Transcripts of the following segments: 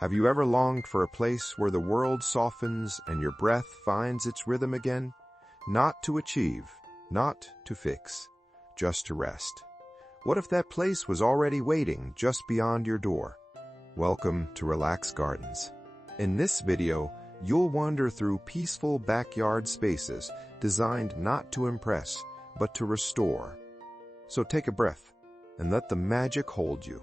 Have you ever longed for a place where the world softens and your breath finds its rhythm again? Not to achieve, not to fix, just to rest. What if that place was already waiting just beyond your door? Welcome to Relax Gardens. In this video, you'll wander through peaceful backyard spaces designed not to impress, but to restore. So take a breath and let the magic hold you.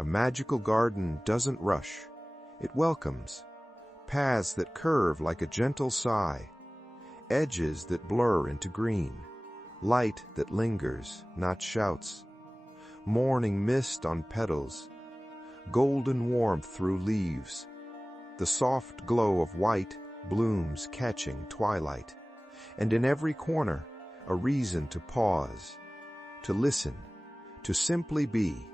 A magical garden doesn't rush. It welcomes. Paths that curve like a gentle sigh. Edges that blur into green. Light that lingers, not shouts. Morning mist on petals. Golden warmth through leaves. The soft glow of white blooms catching twilight. And in every corner, a reason to pause, to listen, to simply be.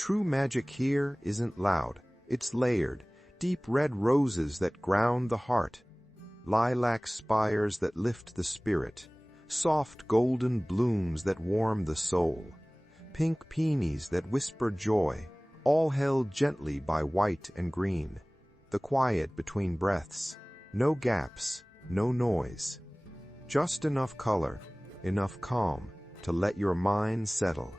true magic here isn't loud, it's layered, deep red roses that ground the heart, lilac spires that lift the spirit, soft golden blooms that warm the soul, pink peonies that whisper joy, all held gently by white and green. The quiet between breaths, no gaps, no noise. Just enough color, enough calm to let your mind settle.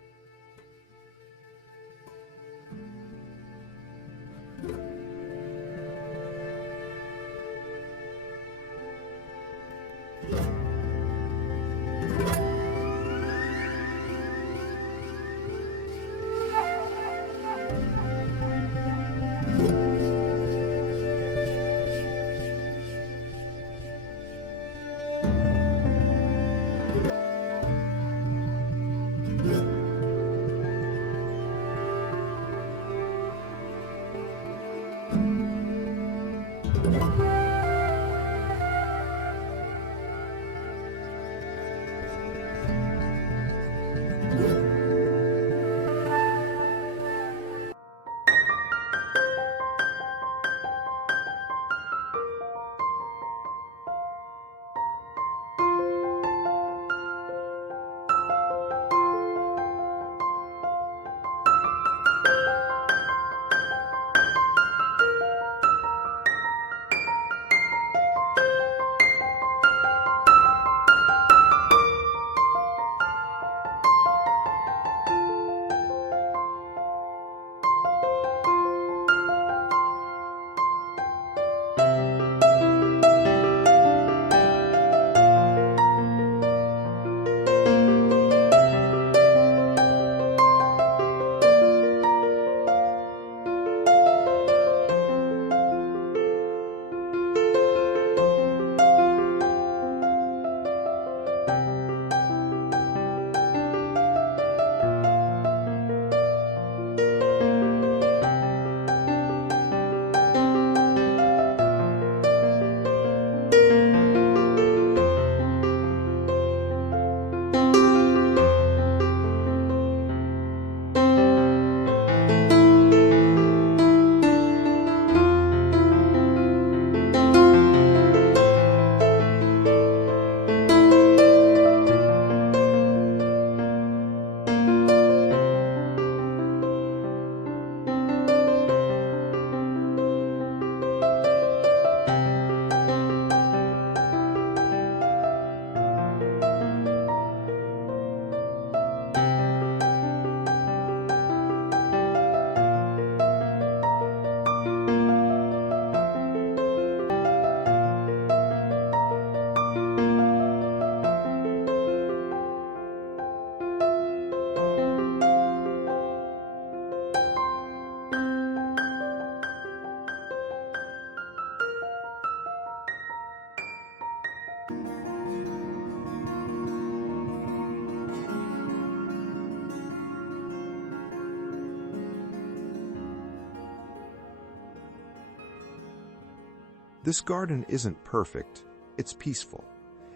This garden isn't perfect, it's peaceful.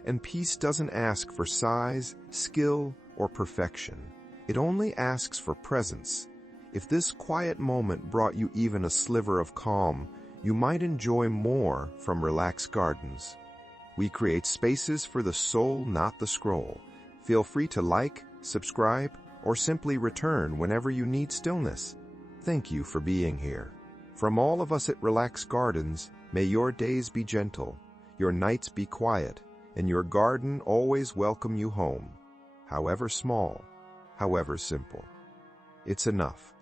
And peace doesn't ask for size, skill, or perfection. It only asks for presence. If this quiet moment brought you even a sliver of calm, you might enjoy more from Relax Gardens. We create spaces for the soul, not the scroll. Feel free to like, subscribe, or simply return whenever you need stillness. Thank you for being here. From all of us at Relax Gardens, may your days be gentle, your nights be quiet, and your garden always welcome you home. However small, however simple. It's enough.